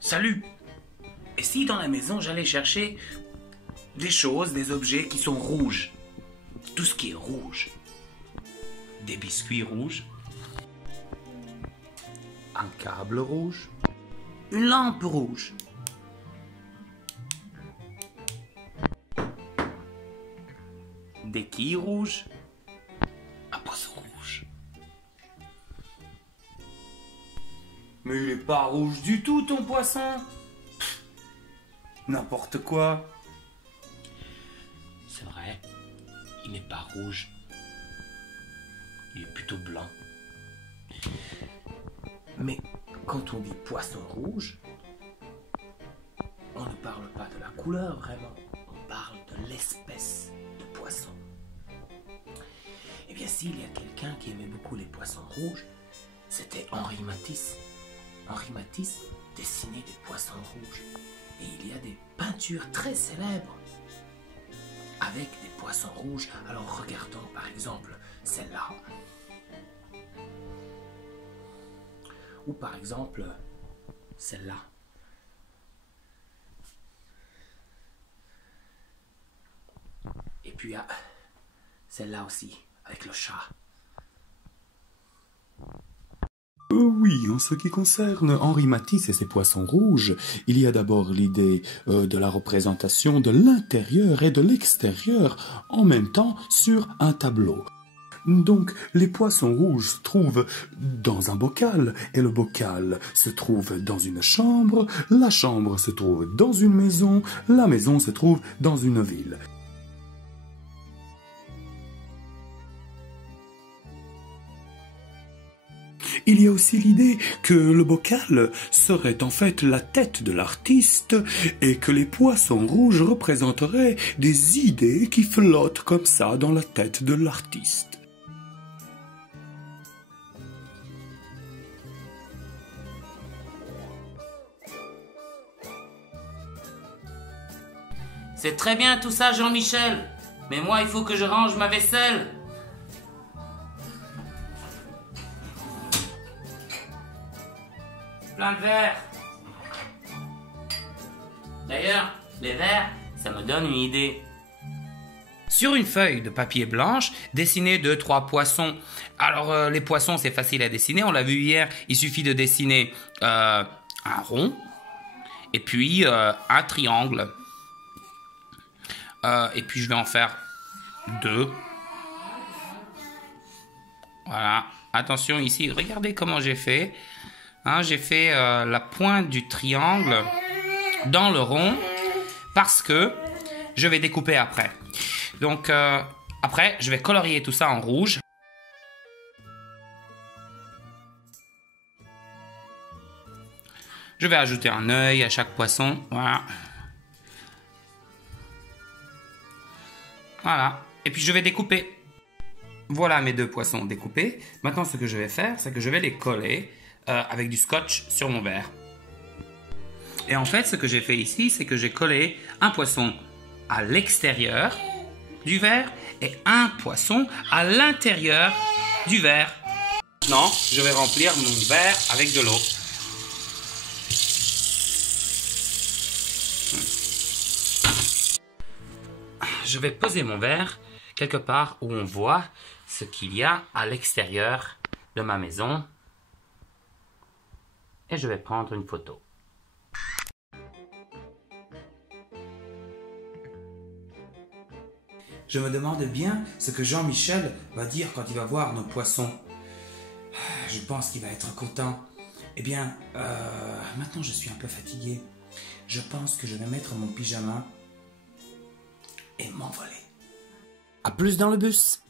Salut! Et si dans la maison j'allais chercher des choses, des objets qui sont rouges? Tout ce qui est rouge. Des biscuits rouges. Un câble rouge. Une lampe rouge. Des quilles rouges. Un poisson rouge. Mais il est pas rouge du tout, ton poisson. Pff, n'importe quoi. C'est vrai, il n'est pas rouge. Il est plutôt blanc. Mais quand on dit poisson rouge, on ne parle pas de la couleur vraiment. On parle de l'espèce de poisson. Eh bien, s'il y a quelqu'un qui aimait beaucoup les poissons rouges, c'était Henri Matisse. Henri Matisse dessinait des poissons rouges. Et il y a des peintures très célèbres avec des poissons rouges. Alors regardons par exemple celle-là. Ou par exemple celle-là. Et puis celle-là aussi, avec le chat. Oui, en ce qui concerne Henri Matisse et ses poissons rouges, il y a d'abord l'idée de la représentation de l'intérieur et de l'extérieur en même temps sur un tableau. Donc, les poissons rouges se trouvent dans un bocal, et le bocal se trouve dans une chambre, la chambre se trouve dans une maison, la maison se trouve dans une ville. Il y a aussi l'idée que le bocal serait en fait la tête de l'artiste et que les poissons rouges représenteraient des idées qui flottent comme ça dans la tête de l'artiste. C'est très bien tout ça, Jean-Michel. Mais moi, il faut que je range ma vaisselle. Plein de verres. D'ailleurs, les verres, ça me donne une idée. Sur une feuille de papier blanche, dessinez 2-3 poissons. Alors, les poissons, c'est facile à dessiner. On l'a vu hier, il suffit de dessiner un rond et puis un triangle. Et puis, je vais en faire 2. Voilà. Attention ici, regardez comment j'ai fait. Hein, j'ai fait la pointe du triangle dans le rond parce que je vais découper après. Donc après, je vais colorier tout ça en rouge. Je vais ajouter un œil à chaque poisson. Voilà. Voilà. Et puis je vais découper. Voilà mes 2 poissons découpés. Maintenant, ce que je vais faire, c'est que je vais les coller avec du scotch sur mon verre. Et en fait, ce que j'ai fait ici, c'est que j'ai collé un poisson à l'extérieur du verre et un poisson à l'intérieur du verre. Maintenant, je vais remplir mon verre avec de l'eau. Je vais poser mon verre quelque part où on voit ce qu'il y a à l'extérieur de ma maison. Et je vais prendre une photo. Je me demande bien ce que Jean-Michel va dire quand il va voir nos poissons. Je pense qu'il va être content. Eh bien, maintenant je suis un peu fatigué. Je pense que je vais mettre mon pyjama et m'envoler. À plus dans le bus!